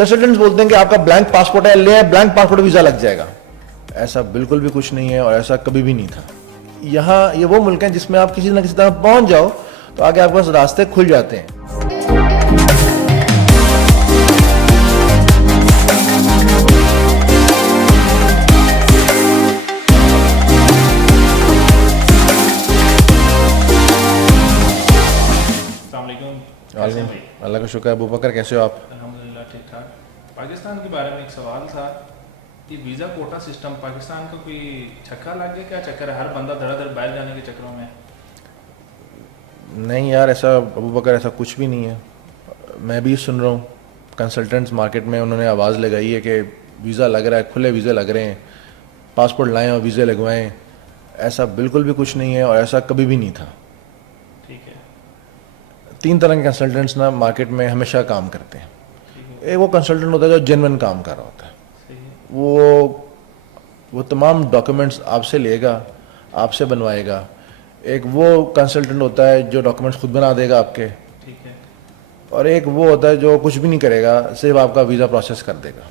Consultants बोलते हैं कि आपका ब्लैंक पासपोर्ट है, ले ब्लैंक पासपोर्ट वीजा लग जाएगा। ऐसा बिल्कुल भी कुछ नहीं है और ऐसा कभी भी नहीं था। यहाँ ये वो मुल्क है जिसमें आप किसी न किसी तरह पहुंच जाओ तो आगे आपके पास रास्ते खुल जाते हैं। अल्लाह का शुक्र है। अबू बकर कैसे हो आप? अल्हम्दुलिल्लाह ठीक ठाक। पाकिस्तान के बारे में एक सवाल था कि वीज़ा कोटा सिस्टम पाकिस्तान का कोई छक्का लग गया, क्या चक्कर है? हर बंदा धड़ाधड़ बाहर जाने के चक्करों में। नहीं यार, ऐसा अबू बकर ऐसा कुछ भी नहीं है। मैं भी सुन रहा हूँ कंसल्टेंट्स मार्केट में उन्होंने आवाज़ लगाई है कि वीज़ा लग रहा है, खुले वीज़े लग रहे हैं, पासपोर्ट लाएं और वीज़े लगवाएं। ऐसा बिल्कुल भी कुछ नहीं है और ऐसा कभी भी नहीं था। ठीक है। 3 तरह के कंसल्टेंट्स ना मार्केट में हमेशा काम करते हैं। एक वो कंसल्टेंट होता है जो जेन्युइन काम कर रहा होता है, वो तमाम डॉक्यूमेंट्स आपसे लेगा, आपसे बनवाएगा। एक वो कंसल्टेंट होता है जो डॉक्यूमेंट्स खुद बना देगा आपके। ठीक है। और एक वो होता है जो कुछ भी नहीं करेगा, सिर्फ आपका वीज़ा प्रोसेस कर देगा।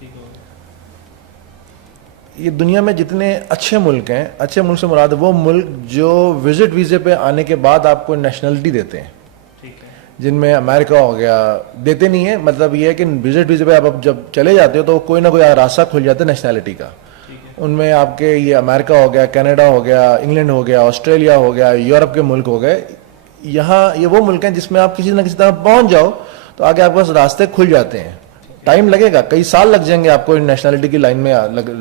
ठीक है। ये दुनिया में जितने अच्छे मुल्क हैं, अच्छे मुल्क से मुराद वो मुल्क जो विजिट वीज़े पे आने के बाद आपको नेशनलिटी देते हैं। ठीक है। जिनमें अमेरिका हो गया, देते नहीं है, मतलब ये है कि विजिट वीज़े पे आप जब चले जाते हो तो कोई ना कोई रास्ता खुल जाता है नेशनैलिटी का। उनमें आपके ये अमेरिका हो गया, कनाडा हो गया, इंग्लैंड हो गया, ऑस्ट्रेलिया हो गया, यूरोप के मुल्क हो गए। यहाँ ये वो मुल्क हैं जिसमें आप किसी न किसी तरह पहुँच जाओ तो आगे आपके पास रास्ते खुल जाते हैं। टाइम लगेगा, कई साल लग जाएंगे आपको नेशनैलिटी की लाइन में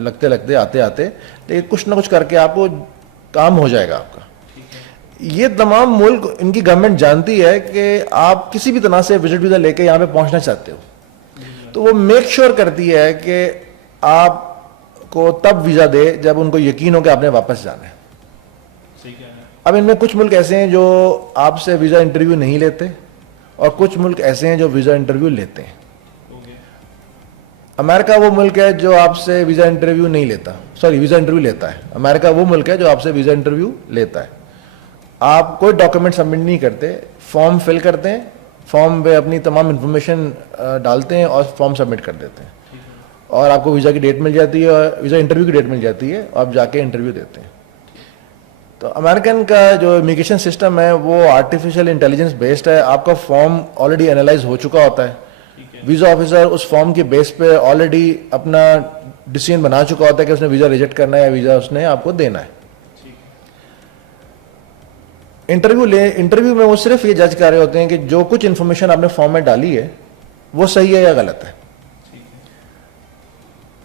लगते लगते आते आते, लेकिन कुछ ना कुछ करके आपको काम हो जाएगा आपका। ये तमाम मुल्क, इनकी गवर्नमेंट जानती है कि आप किसी भी तरह से विजिट वीज़ा लेके यहाँ पे पहुँचना चाहते हो, तो वो मेक श्योर करती है कि आपको तब वीज़ा दे जब उनको यकीन हो कि आपने वापस जाना है। अब इनमें कुछ मुल्क ऐसे हैं जो आपसे वीज़ा इंटरव्यू नहीं लेते और कुछ मुल्क ऐसे हैं जो वीज़ा इंटरव्यू लेते हैं। अमेरिका वो मुल्क है जो आपसे वीज़ा इंटरव्यू नहीं लेता, सॉरी वीज़ा इंटरव्यू लेता है। अमेरिका वो मुल्क है जो आपसे वीज़ा इंटरव्यू लेता है। आप कोई डॉक्यूमेंट सबमिट नहीं करते, फॉर्म फिल करते हैं, फॉर्म पे अपनी तमाम इन्फॉर्मेशन डालते हैं और फॉर्म सबमिट कर देते हैं और आपको वीज़ा की डेट मिल जाती है और वीज़ा इंटरव्यू की डेट मिल जाती है और आप जाके इंटरव्यू देते हैं। तो अमेरिकन का जो इमिग्रेशन सिस्टम है वो आर्टिफिशियल इंटेलिजेंस बेस्ड है। आपका फॉर्म ऑलरेडी एनालाइज हो चुका होता है, वीज़ा ऑफिसर उस फॉर्म के बेस पे ऑलरेडी अपना डिसीजन बना चुका होता है कि उसने वीज़ा रिजेक्ट करना है या वीज़ा उसने आपको देना है। इंटरव्यू में वो सिर्फ ये जज कर रहे होते हैं कि जो कुछ इंफॉर्मेशन आपने फॉर्म में डाली है वो सही है या गलत है।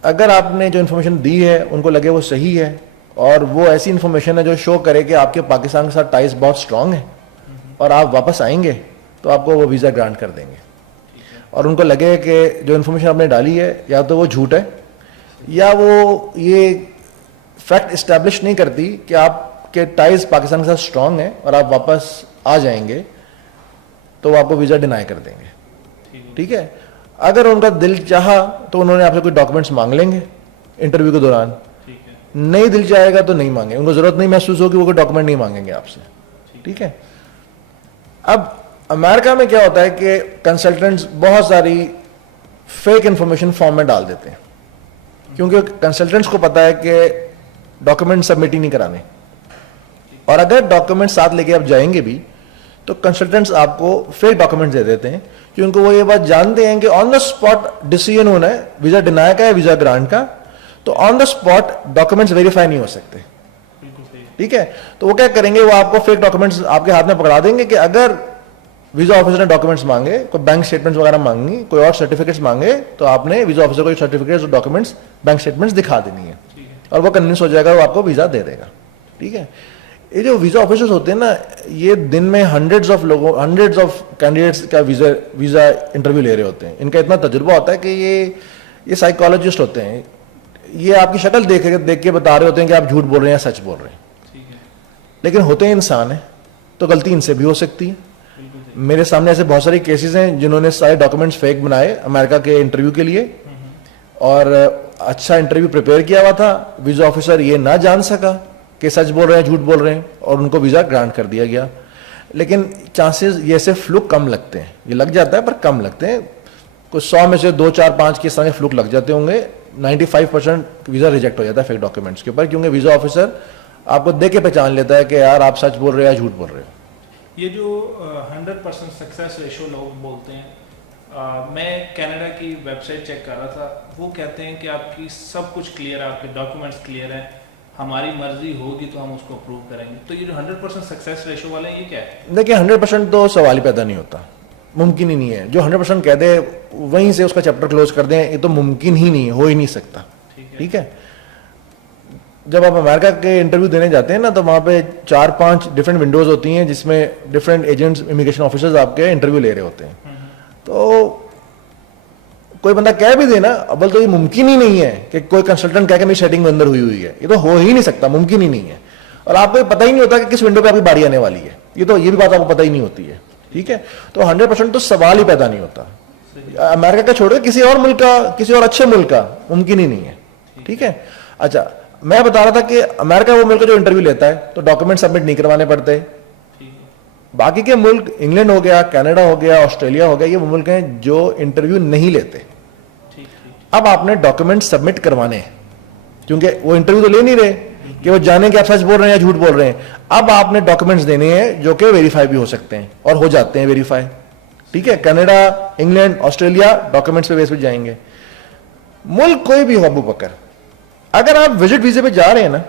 अगर आपने जो इंफॉर्मेशन दी है उनको लगे वो सही है और वो ऐसी इंफॉर्मेशन है जो शो करे कि आपके पाकिस्तान के साथ टाइज बहुत स्ट्रांग है और आप वापस आएंगे, तो आपको वो वीज़ा ग्रांट कर देंगे। और उनको लगे कि जो इन्फॉर्मेशन आपने डाली है या तो वो झूठ है या वो ये फैक्ट इस्टेब्लिश नहीं करती कि आपके टाइज पाकिस्तान के साथ स्ट्रांग है और आप वापस आ जाएंगे, तो वो आपको वीज़ा डिनाई कर देंगे। ठीक है। अगर उनका दिल चाहा तो उन्होंने आपसे कोई डॉक्यूमेंट्स मांग लेंगे इंटरव्यू के दौरान, नहीं दिल चाहेगा तो नहीं मांगे, उनको जरूरत नहीं महसूस होगी वो कोई डॉक्यूमेंट नहीं मांगेंगे आपसे। ठीक है। अब अमेरिका में क्या होता है कि कंसल्टेंट्स बहुत सारी फेक इंफॉर्मेशन फॉर्म में डाल देते हैं क्योंकि कंसल्टेंट्स को पता है कि डॉक्यूमेंट सबमिट ही नहीं कराने, और अगर डॉक्यूमेंट साथ लेके आप जाएंगे भी तो कंसल्टेंट्स आपको फेक डॉक्यूमेंट्स दे देते हैं क्योंकि वो ये बात जानते हैं कि ऑन द स्पॉट डिसीजन होना है वीज़ा डिनाई का या वीज़ा ग्रांट का, तो on the spot documents verify नहीं हो सकते। ठीक है। तो वो क्या करेंगे, वो आपको फेक डॉक्यूमेंट्स आपके हाथ में पकड़ा देंगे कि अगर वीज़ा ऑफिसर ने डॉक्यूमेंट्स मांगे, कोई बैंक स्टेटमेंट्स वगैरह मांगी, कोई और सर्टिफिकेट्स मांगे, तो आपने वीज़ा ऑफिसर को सर्टिफिकेट्स और डॉक्यूमेंट्स, बैंक स्टेटमेंट्स दिखा देनी है और वो कन्विंस हो जाएगा, वो आपको वीज़ा दे देगा। ठीक है। ये जो वीज़ा ऑफिसर्स होते हैं ना, ये दिन में हंड्रेड्स ऑफ कैंडिडेट्स का वीज़ा इंटरव्यू ले रहे होते हैं। इनका इतना तजुर्बा होता है कि ये साइकोलॉजिस्ट होते हैं, ये आपकी शक्ल देख के बता रहे होते हैं कि आप झूठ बोल रहे हैं या सच बोल रहे हैं। लेकिन होते हैं इंसान है, तो गलती इनसे भी हो सकती है। मेरे सामने ऐसे बहुत सारे केसेस हैं जिन्होंने सारे डॉक्यूमेंट्स फेक बनाए अमेरिका के इंटरव्यू के लिए और अच्छा इंटरव्यू प्रिपेयर किया हुआ था, वीज़ा ऑफिसर ये ना जान सका कि सच बोल रहे हैं झूठ बोल रहे हैं और उनको वीज़ा ग्रांट कर दिया गया। लेकिन चांसेस ये से फ्लूक कम लगते हैं, ये लग जाता है पर कम लगते हैं। कुछ 100 में से 2, 4, 5 के इस तरह के फ्लूक लग जाते होंगे। 95% वीज़ा रिजेक्ट हो जाता है फेक डॉक्यूमेंट्स के ऊपर, क्योंकि वीज़ा ऑफिसर आपको देख के पहचान लेता है कि यार आप सच बोल रहे हो या झूठ बोल रहे हो। ये जो 100% सक्सेस रेशो लोग बोलते हैं, मैं कनाडा की वेबसाइट चेक कर रहा था, वो कहते हैं कि आपकी सब कुछ क्लियर है, आपके डॉक्यूमेंट्स क्लियर हैं, हमारी मर्जी होगी तो हम उसको अप्रूव करेंगे। तो ये जो 100% सक्सेस रेशो वाला है, ये क्या है? देखिए 100% तो सवाल ही पैदा नहीं होता, मुमकिन ही नहीं है। जो 100% कह दे वहीं से उसका चैप्टर क्लोज कर दें, ये तो मुमकिन ही नहीं है, हो ही नहीं सकता। ठीक है। जब आप अमेरिका के इंटरव्यू देने जाते हैं ना, तो वहाँ पे 4-5 डिफरेंट विंडोज होती हैं जिसमें डिफरेंट एजेंट्स, इमिग्रेशन ऑफिसर्स आपके इंटरव्यू ले रहे होते हैं। तो कोई बंदा कह भी देना, अव्वल तो ये मुमकिन ही नहीं है कि कोई कंसल्टेंट कह के मेरी सेटिंग में अंदर हुई है, ये तो हो ही नहीं सकता, मुमकिन ही नहीं है। और आपको पता ही नहीं होता कि किस विंडो पे आपकी बारी आने वाली है, ये भी बात आपको पता ही नहीं होती है। ठीक है। तो 100% तो सवाल ही पैदा नहीं होता। अमेरिका का छोड़कर किसी और मुल्क का, किसी और अच्छे मुल्क का मुमकिन ही नहीं है। ठीक है। अच्छा, मैं बता रहा था कि अमेरिका वो मुल्क जो इंटरव्यू लेता है तो डॉक्यूमेंट सबमिट नहीं करवाने पड़ते। बाकी के मुल्क, इंग्लैंड हो गया, कनाडा हो गया, ऑस्ट्रेलिया हो गया, ये वो मुल्क हैं जो इंटरव्यू नहीं लेते। अब आपने डॉक्यूमेंट सबमिट करवाने हैं, क्योंकि वो इंटरव्यू तो ले नहीं रहे कि वो जाने कि आप सच बोल रहे हैं या झूठ बोल रहे हैं। अब आपने डॉक्यूमेंट्स देने हैं जो कि वेरीफाई भी हो सकते हैं और हो जाते हैं वेरीफाई। ठीक है। कनाडा, इंग्लैंड, ऑस्ट्रेलिया डॉक्यूमेंट्स पे बेस पे जाएंगे। मुल्क कोई भी हो अबू बकर, अगर आप विजिट वीजे पे जा रहे हैं ना,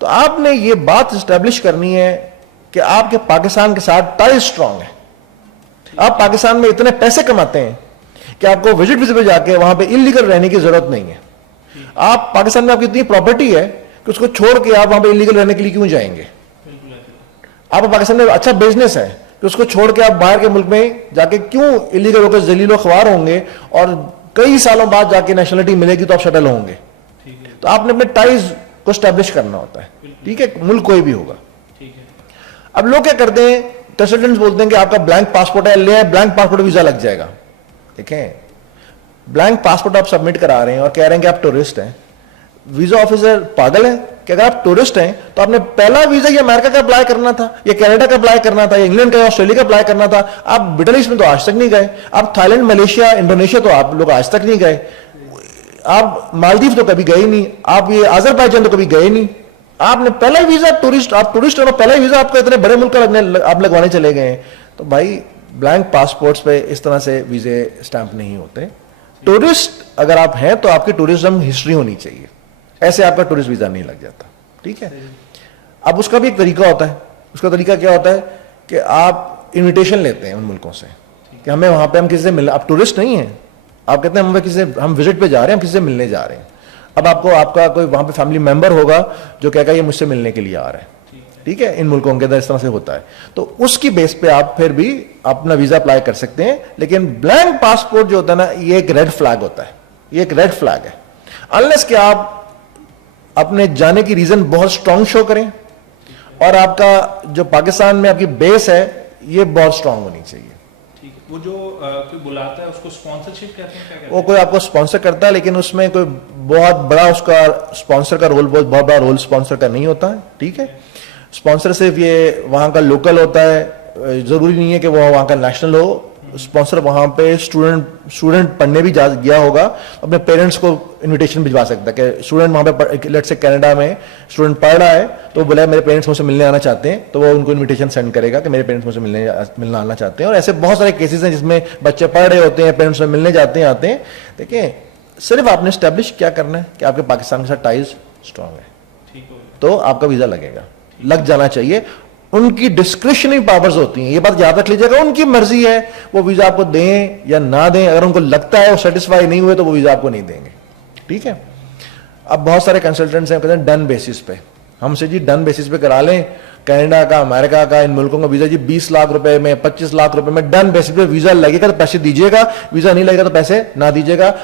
तो आपने ये बात स्टैब्लिश करनी है कि आपके पाकिस्तान के साथ टाई स्ट्रांग है। आप पाकिस्तान में इतने पैसे कमाते हैं कि आपको विजिट वीजे पे जाके वहां पे इलीगल रहने की जरूरत नहीं है। आप पाकिस्तान में आपकी इतनी प्रॉपर्टी है कि उसको छोड़ के आप वहां पे इलीगल रहने के लिए क्यों जाएंगे? आप पाकिस्तान में अच्छा बिजनेस है कि उसको छोड़ के आप बाहर के मुल्क में जाके क्यों इलीगल होकर जलीलो ख्वार होंगे, और कई सालों बाद जाके नेशनलिटी मिलेगी तो आप शटल होंगे। तो आपने अपने टाइज को स्टैब्लिश करना होता है। ठीक है। मुल्क कोई भी होगा। अब लोग क्या करते हैं, कंसल्टेंट्स बोलते हैं कि आपका ब्लैंक पासपोर्ट है, ले ब्लैंक पासपोर्ट वीजा लग जाएगा। देखें, ब्लैंक पासपोर्ट आप सबमिट करा रहे हैं और कह रहे हैं कि आप टूरिस्ट हैं। वीजा ऑफिसर पागल है कि अगर आप टूरिस्ट हैं तो आपने पहला वीजा ये अमेरिका का अप्लाई करना था, ये कनाडा का अप्लाई करना था, ये इंग्लैंड का, ऑस्ट्रेलिया का अप्लाई करना था। आप मिडल ईस्ट में तो आज तक नहीं गए, आप थाईलैंड, मलेशिया, इंडोनेशिया तो आप लोग आज तक नहीं गए, आप मालदीव तो कभी गए ही नहीं, आप ये अजरबैजान तो कभी गए नहीं। आपने पहला वीजा टूरिस्ट, आप टूरिस्ट हो, पहला वीजा आपको इतने बड़े मुल्क का आप लगवाने चले गए हैं। तो भाई ब्लैंक पासपोर्ट्स पे इस तरह से वीजे स्टैंप नहीं होते। टूरिस्ट अगर आप हैं तो आपकी टूरिज्म हिस्ट्री होनी चाहिए, ऐसे आपका टूरिस्ट वीजा नहीं लग जाता। ठीक है। अब उसका भी एक तरीका होता है। उसका तरीका क्या होता है कि आप इन्विटेशन लेते हैं उन मुल्कों से कि हमें वहां पे हम किसी से मिलना, आप टूरिस्ट नहीं हैं, आप कहते हैं हम विजिट पे जा रहे हैं, हम किसी से मिलने जा रहे हैं। अब आपको आपका कोई वहां पे फैमिली मेंबर होगा जो कहेगा ये मुझसे मिलने के लिए आ रहा है। ठीक है। इन मुल्कों के अंदर इस तरह से होता है। तो उसकी बेस पे आप फिर भी अपना वीजा अप्लाई कर सकते हैं। लेकिन ब्लैंक पासपोर्ट जो होता है ना, ये एक रेड फ्लैग होता है, ये एक रेड फ्लैग है। अनलेस कि आप अपने जाने की रीजन बहुत स्ट्रांग शो करें और आपका जो पाकिस्तान में आपकी बेस है ये बहुत स्ट्रांग होनी चाहिए। वो जो कोई बुलाता है उसको स्पॉन्सरशिप कहते हैं, क्या कहते हैं? वो कोई आपको स्पॉन्सर करता है, लेकिन उसमें कोई बहुत बड़ा उसका स्पॉन्सर का रोल, बहुत बड़ा रोल स्पॉन्सर का नहीं होता है। ठीक है। स्पॉन्सर सिर्फ ये वहाँ का लोकल होता है, जरूरी नहीं है कि वो वहाँ का नेशनल हो। स्पॉन्सर वहाँ पे स्टूडेंट पढ़ने भी गया होगा, अपने पेरेंट्स को इनविटेशन भिजवा सकता है कि स्टूडेंट वहाँ पे, लेट्स से कनाडा में स्टूडेंट पढ़ रहा है तो बोला मेरे पेरेंट्स मुझसे मिलने आना चाहते हैं, तो वो उनको इनविटेशन सेंड करेगा कि मेरे पेरेंट्स मुझसे मिलना आना चाहते हैं। और ऐसे बहुत सारे केसेस हैं जिसमें बच्चे पढ़ रहे होते हैं, पेरेंट्स से मिलने जाते हैं, आते हैं। देखिए, सिर्फ आपने स्टैब्लिश क्या करना है कि आपके पाकिस्तान के साथ टाइज स्ट्रांग है, तो आपका वीजा लगेगा, लग जाना चाहिए। उनकी डिस्क्रिशनरी पावर्स होती हैं, ये बात याद रख लीजिएगा। उनकी मर्जी है वो वीजा आपको दें या ना दें। अगर उनको लगता है वो सेटिस्फाई नहीं हुए तो वो वीजा आपको नहीं देंगे। ठीक है। अब बहुत सारे कंसल्टेंट्स हैं कहते हैं डन बेसिस पे, हमसे जी डन बेसिस पे करा लें, कनाडा का, अमेरिका का, इन मुल्कों का वीजा जी 20 लाख रुपए में, 25 लाख रुपए में डन बेसिस पे वीजा लगेगा तो पैसे दीजिएगा, वीजा नहीं लगेगा तो पैसे ना दीजिएगा।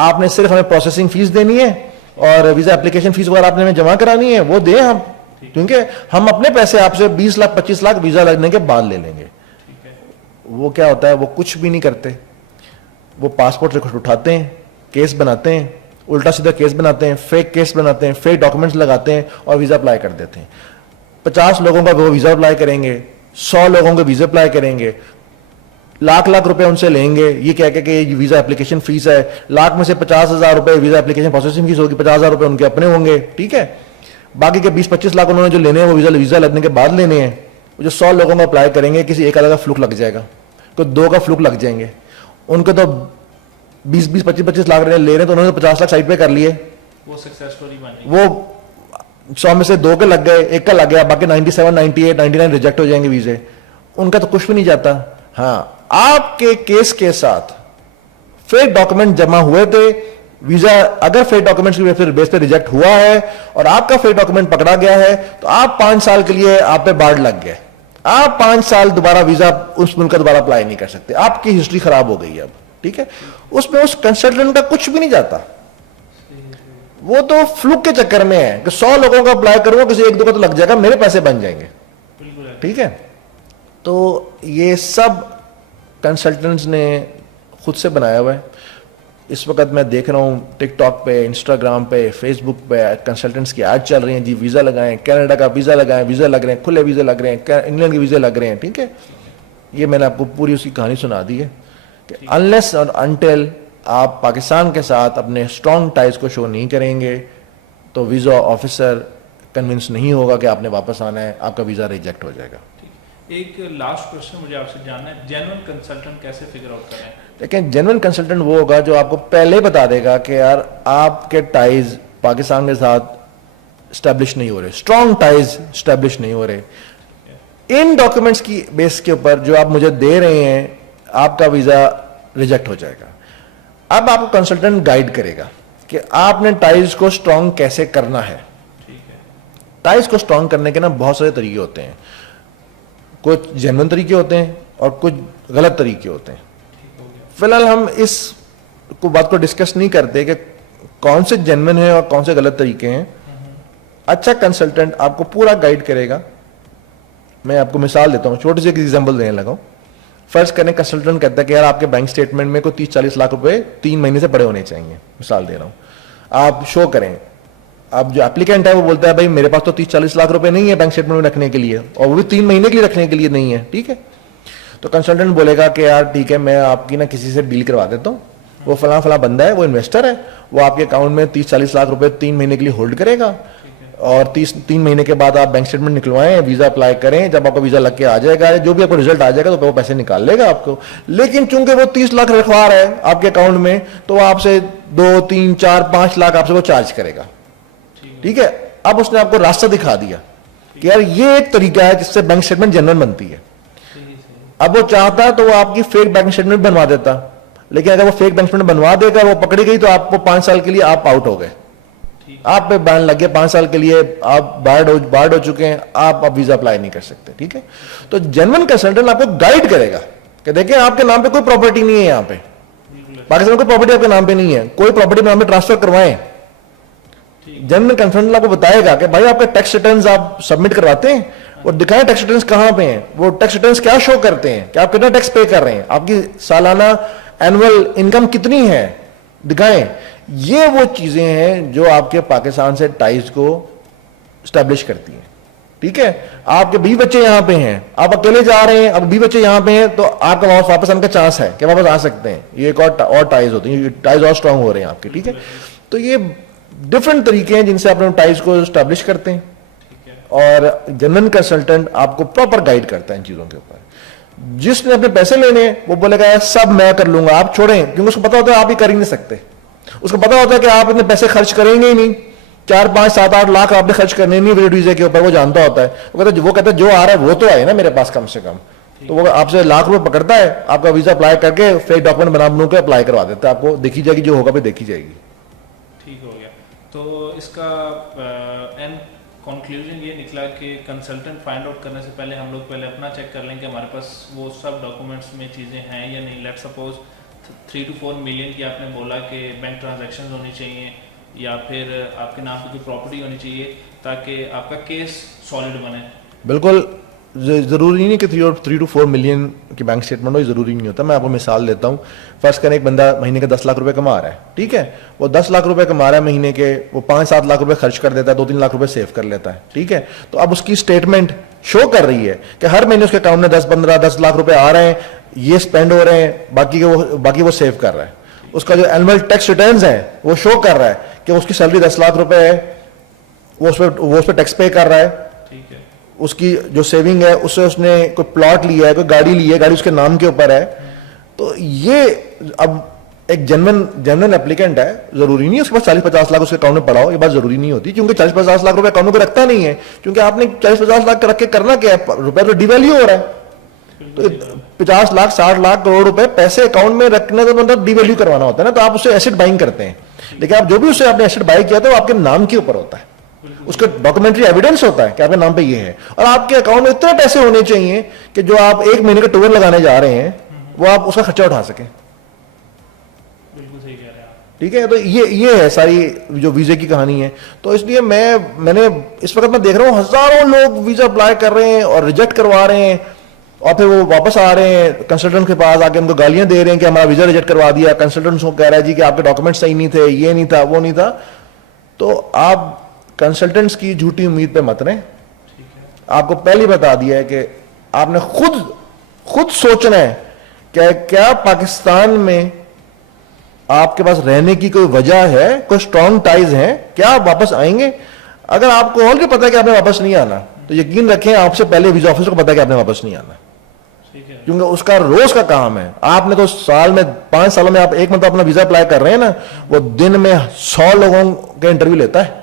आपने सिर्फ हमें प्रोसेसिंग फीस देनी है और वीजा एप्लीकेशन फीस वगैरह आपने हमें जमा करानी है, वो दें हम, क्योंकि हम अपने पैसे आपसे 20 लाख 25 लाख वीजा लगने के बाद ले लेंगे। वो क्या होता है, वो कुछ भी नहीं करते। वो पासपोर्ट रिक्वेस्ट उठाते हैं, केस बनाते हैं, उल्टा सीधा केस बनाते हैं, फेक केस बनाते हैं, फेक डॉक्यूमेंट्स लगाते हैं और वीजा अप्लाई कर देते हैं। 50 लोगों का वो वीजा अप्लाई करेंगे, 100 लोगों के वीजा अप्लाई करेंगे, लाख लाख रुपए उनसे लेंगे, ये कह के कि ये वीजा एप्लीकेशन फीस है, लाख में से 50,000 रुपए वीजा एप्लीकेशन प्रोसेसिंग फीस होगी, 50,000 रुपए उनके अपने होंगे, ठीक है। बाकी के 20-25 लाख उन्होंने जो लेने हैं वो वीजा लगने के बाद लेने हैं। जो 100 लोगों को अप्लाई करेंगे, किसी एक अलग का फ्लूक लग जाएगा, कोई 2 का फ्लूक लग जाएंगे, उनको तो 20-20, 25-25 लाख ले रहे हैं, तो उन्होंने 50 लाख साइड पे कर लिए, वो सक्सेस स्टोरी बनी। वो 100 में से 2 के लग गए, 1 का लग गया, बाकी 97, 98, 99 रिजेक्ट हो जाएंगे वीजे, उनका तो कुछ भी नहीं जाता। हाँ, आपके केस के साथ फेक डॉक्यूमेंट जमा हुए थे, वीजा अगर फेक डॉक्यूमेंट्स की बेस पे रिजेक्ट हुआ है और आपका फेक डॉक्यूमेंट पकड़ा गया है, तो आप 5 साल के लिए आप पे बाढ़ लग गए, आप 5 साल दोबारा वीजा उस मुल्क का दोबारा अप्लाई नहीं कर सकते, आपकी हिस्ट्री खराब हो गई अब, ठीक है। उसमें उस कंसल्टेंट का कुछ भी नहीं जाता, वो तो फ्लूक के चक्कर में है कि 100 लोगों का अप्लाई करूंगा, किसी 1-2 का तो लग जाएगा, मेरे पैसे बन जाएंगे, ठीक है। तो ये सब कंसल्टेंट्स ने खुद से बनाया हुआ है। इस वक्त मैं देख रहा हूँ टिकटॉक पे, इंस्टाग्राम पे, फेसबुक पे कंसल्टेंट्स की ऐड चल रही हैं, जी वीज़ा लगाएं, कनाडा का वीज़ा लगाएं, वीज़ा लग रहे हैं, खुले वीज़ा लग रहे हैं, इंग्लैंड के वीज़े लग रहे हैं, ठीक है। ये मैंने आपको पूरी उसकी कहानी सुना दी है कि अनलेस और अनटिल आप पाकिस्तान के साथ अपने स्ट्रॉन्ग टाइज को शो नहीं करेंगे, तो वीज़ा ऑफिसर कन्विंस नहीं होगा कि आपने वापस आना है, आपका वीज़ा रिजेक्ट हो जाएगा। एक लास्ट क्वेश्चन मुझे आपसे जानना है, जेन्युइन कंसल्टेंट कैसे फिगर आउट करें? लेकिन जेन्युइन कंसल्टेंट वो होगा जो आपको पहले बता देगा कि यार आपके टाइज पाकिस्तान के साथ स्टैब्लिश नहीं हो रहे, स्ट्रॉन्ग टाइज स्टैब्लिश नहीं हो रहे। इन डॉक्यूमेंट्स की बेस के ऊपर जो आप मुझे दे रहे हैं, आपका वीजा रिजेक्ट हो जाएगा। अब आपको कंसल्टेंट गाइड करेगा कि आपने टाइज को स्ट्रॉन्ग कैसे करना है। टाइज को स्ट्रॉन्ग करने के ना बहुत सारे तरीके होते हैं, कुछ जेन्युइन तरीके होते हैं और कुछ गलत तरीके होते हैं। फिलहाल हम इस बात को डिस्कस नहीं करते कि कौन से जेन्युइन है और कौन से गलत तरीके हैं। अच्छा कंसल्टेंट आपको पूरा गाइड करेगा। मैं आपको मिसाल देता हूं, छोटी सी एग्जांपल देने लगा हूं। फर्स्ट करें, कंसल्टेंट कहता है कि यार आपके बैंक स्टेटमेंट में कोई 30-40 लाख रुपए 3 महीने से पड़े होने चाहिए, मिसाल दे रहा हूं, आप शो करें। अब जो एप्लीकेंट है वो बोलता है भाई मेरे पास तो 30-40 लाख रुपए नहीं है बैंक स्टेटमेंट में रखने के लिए, और वो भी 3 महीने के लिए रखने के लिए नहीं है, ठीक है। तो कंसल्टेंट बोलेगा कि यार ठीक है, मैं आपकी ना किसी से डील करवा देता हूँ, वो फला फला बंदा है, वो इन्वेस्टर है, वो आपके अकाउंट में 30-40 लाख रुपए 3 महीने के लिए होल्ड करेगा, और 3 महीने के बाद आप बैंक स्टेटमेंट निकलवाएं, वीजा अप्लाई करें, जब आपका वीजा लग के आ जाएगा, जो भी आपको रिजल्ट आ जाएगा तो वो पैसे निकाल लेगा आपको। लेकिन चूंकि वो 30 लाख रखवा रहा है आपके अकाउंट में, तो वो आपसे 2, 3, 4, 5 लाख आपसे वो चार्ज करेगा, ठीक है। अब उसने आपको रास्ता दिखा दिया कि यार ये एक तरीका है जिससे बैंक स्टेटमेंट जेन्युइन बनती है। अब वो चाहता है तो वो आपकी फेक बैंक स्टेटमेंट बनवा देता, लेकिन अगर वो फेक बैंक स्टेटमेंट बनवा देगा, वो पकड़ी गई, तो आपको 5 साल के लिए आप आउट हो गए, आप पे बैन लग गया, 5 साल के लिए आप बार्ड हो चुके हैं, आप अब वीजा अप्लाई नहीं कर सकते, ठीक है। तो जेन्युइन कंसल्टेंट आपको गाइड करेगा कि देखिए आपके नाम पे कोई प्रॉपर्टी नहीं है, यहाँ पे पाकिस्तान में कोई प्रॉपर्टी आपके नाम पे नहीं है, कोई प्रॉपर्टी नाम पे ट्रांसफर करवाएं। जेन्युइन कंसल्टेंट आपको बताएगा कि भाई आपके टैक्स रिटर्न्स आप सबमिट करवाते हैं, और दिखाएं टैक्स रिटर्न्स कहां पे हैं, वो टैक्स रिटर्न्स क्या शो करते हैं कि आप कितना टैक्स पे कर रहे हैं, आपकी सालाना एनुअल इनकम कितनी है, दिखाएं। ये वो चीजें हैं जो आपके पाकिस्तान से टाइज को स्टैब्लिश करती हैं, ठीक है। आपके 20 बच्चे यहां पे हैं, आप अकेले जा रहे हैं, अब 20 बच्चे यहां पे हैं, तो आपका वापस आने का चांस है कि वापस आ सकते हैं। ये एक और टाइज होती है, टाइज और स्ट्रांग हो रहे हैं आपके, ठीक है। तो ये डिफरेंट तरीके हैं जिनसे आप अपने टाइज को स्टैब्लिश करते हैं, और जेन्युइन कंसल्टेंट आपको प्रॉपर गाइड करता है इन चीजों के ऊपर। जिसने अपने पैसे लेने हैं वो बोलेगा यार सब मैं कर लूंगा, आप छोड़ें, क्योंकि उसको पता होता है आप ही कर ही नहीं सकते। उसको पता होता है कि आप इतने पैसे खर्च करेंगे ही नहीं, 4, 5, 7, 8 लाख आपने खर्च करने नहीं विजिट वीजा के ऊपर, वो जानता होता है। वो कहता है जो आ रहा है वो तो आए ना मेरे पास कम से कम, तो वो आपसे लाख रुपए पकड़ता है, आपका वीजा अप्लाई करके फेक डॉक्यूमेंट बना के अप्लाई करवा देता है, आपको देखी जाएगी, जो होगा भी देखी जाएगी। ठीक हो गया। तो इसका एंड कंक्लूजन ये निकला कि कंसल्टेंट फाइंड आउट करने से पहले हम लोग पहले अपना चेक कर लें कि हमारे पास वो सब डॉक्यूमेंट्स में चीज़ें हैं या नहीं। लेट सपोज 3 to 4 मिलियन की आपने बोला कि बैंक ट्रांजैक्शंस होनी चाहिए, या फिर आपके नाम पे कोई प्रॉपर्टी होनी चाहिए, ताकि आपका केस सॉलिड बने। बिल्कुल, ज़रूरी नहीं कि 3 to 4 मिलियन की बैंक स्टेटमेंट हो, ये ज़रूरी नहीं होता। मैं आपको मिसाल देता हूँ। फर्ज करें एक बंदा महीने के 10 लाख रुपए कमा रहा है, ठीक है, वो 10 लाख रुपए कमा रहा है महीने के, वो 5-7 लाख रुपए खर्च कर देता है, 2-3 लाख रुपए सेव कर लेता है, ठीक है। तो अब उसकी स्टेटमेंट शो कर रही है कि हर महीने उसके अकाउंट में 10 लाख रुपए आ रहे हैं, ये स्पेंड हो रहे हैं, बाकी वो सेव कर रहा है। उसका जो एनुअल टैक्स रिटर्न्स है वो शो कर रहा है कि उसकी सैलरी 10 लाख रुपए है, वो उस पर टैक्स पे कर रहा है, ठीक है। उसकी जो सेविंग है उससे उसने कोई प्लॉट लिया है, कोई गाड़ी ली है, गाड़ी उसके नाम के ऊपर है। तो ये अब एक जेन्युइन एप्लीकेंट है, जरूरी नहीं है उसके पास 40-50 लाख उसके अकाउंट में पड़ा हो, ये बात जरूरी नहीं होती, क्योंकि 40-50 लाख रुपए अकाउंट में रखता नहीं है, क्योंकि आपने 40-50 लाख रख के करना क्या है, रुपया तो डिवैल्यू हो रहा है। तो 50 लाख 60 लाख करोड़ रुपए पैसे अकाउंट में रखने तो मतलब डिवैल्यू करवाना होता है ना, तो आप उससे एसेट बाइंग करते हैं, लेकिन आप जो भी उससे आपने एसेट बाई किया था वो आपके नाम के ऊपर होता है, उसका डॉक्यूमेंट्री एविडेंस होता है कि आपके नाम पे ये है, और आपके अकाउंट में इतने पैसे होने चाहिए कि जो आप 1 महीने का टूर लगाने जा रहे हैं वो आप उसका खर्चा उठा सकें। बिल्कुल सही कह रहे हैं आप। ठीक है, तो ये है सारी जो वीजे की कहानी है। तो इसलिए मैंने इस वक्त मैं देख रहा हूँ हजारों लोग वीजा अप्लाई कर रहे हैं और रिजेक्ट करवा रहे हैं, और फिर वो वापस आ रहे हैं कंसल्टेंट के पास आके उनको गालियां दे रहे हैं कि हमारा वीजा रिजेक्ट करवा दिया, कंसल्टेंट को कह रहा है जी कि आपके डॉक्यूमेंट सही नहीं थे, ये नहीं था, वो नहीं था। तो आप कंसल्टेंट्स की झूठी उम्मीद पे मत रहें। आपको पहले बता दिया है कि आपने खुद सोचना है कि क्या पाकिस्तान में आपके पास रहने की कोई वजह है, कोई स्ट्रॉन्ग टाइज हैं, क्या आप वापस आएंगे। अगर आपको ऑलरेडी पता है कि आपने वापस नहीं आना, तो यकीन रखें आपसे पहले वीजा ऑफिसर को पता है कि आपने वापस नहीं आना, क्योंकि उसका रोज का काम है। आपने तो साल में 5 सालों में आप एक मतलब अपना वीजा अप्लाई कर रहे हैं ना, वो दिन में 100 लोगों के इंटरव्यू लेता है,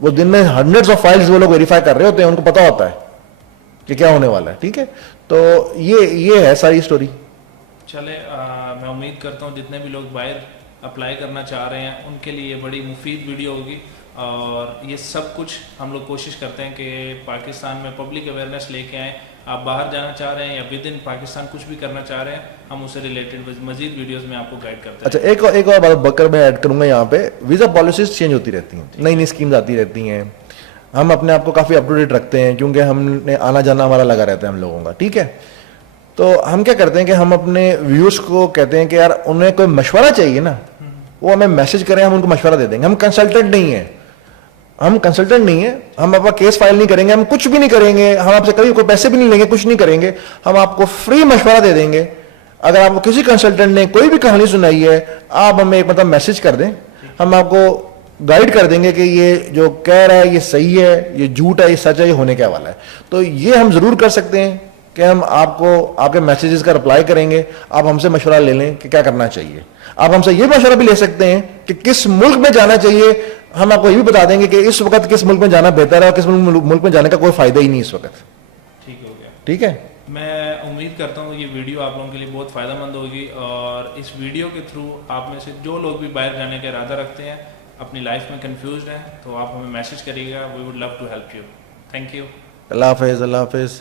वो दिन में हंड्रेड्स ऑफ फाइल्स वो लोग वेरीफाई कर रहे होते हैं, उनको पता होता है कि क्या होने वाला है। ठीक है, तो ये है सारी स्टोरी। चले मैं उम्मीद करता हूँ जितने भी लोग बाहर अप्लाई करना चाह रहे हैं उनके लिए बड़ी मुफीद वीडियो होगी, और ये सब कुछ हम लोग कोशिश करते हैं कि पाकिस्तान में पब्लिक अवेयरनेस लेके आएँ। आप बाहर जाना चाह रहे हैं या विद इन पाकिस्तान कुछ भी करना चाह रहे हैं, हम उससे रिलेटेड मजीद वीडियोस में आपको गाइड करते हैं। अच्छा, एक और बात बकर मैं ऐड करूंगा यहाँ पे, वीजा पॉलिसीज चेंज होती रहती हैं, नई नई स्कीम्स आती रहती हैं। हम अपने आप को काफ़ी अप टू डेट रखते हैं, क्योंकि हमने आना जाना हमारा लगा रहता है हम लोगों का। ठीक है, तो हम क्या करते हैं कि हम अपने व्यूअर्स को कहते हैं कि यार उन्हें कोई मशवरा चाहिए ना, वो हमें मैसेज करें, हम उनको मशवरा दे देंगे। हम कंसल्टेंट नहीं है, हम आपका केस फाइल नहीं करेंगे, हम कुछ भी नहीं करेंगे, हम आपसे कभी कोई पैसे भी नहीं लेंगे, कुछ नहीं करेंगे, हम आपको फ्री मशवरा दे देंगे। अगर आपको किसी कंसल्टेंट ने कोई भी कहानी सुनाई है, आप हमें एक मतलब मैसेज कर दें, हम आपको गाइड कर देंगे कि ये जो कह रहा है ये सही है, ये झूठ है, ये सच है, ये होने क्या वाला है। तो ये हम जरूर कर सकते हैं कि हम आपको आपके मैसेजेस का रिप्लाई करेंगे, आप हमसे मशवरा ले लें कि क्या करना चाहिए। आप हमसे ये मशवरा भी ले सकते हैं कि किस मुल्क में जाना चाहिए, हम आपको ये भी बता देंगे कि इस वक्त किस मुल्क में जाना बेहतर है और किस मुल्क में जाने का कोई फायदा ही नहीं इस वक्त। ठीक हो गया, ठीक है। मैं उम्मीद करता हूँ ये वीडियो आप लोगों के लिए बहुत फ़ायदेमंद होगी, और इस वीडियो के थ्रू आप में से जो लोग भी बाहर जाने का इरादा रखते हैं, अपनी लाइफ में कंफ्यूज्ड हैं, तो आप हमें मैसेज करिएगा, we would love to help you. Thank you. अल्लाह हाफिज़।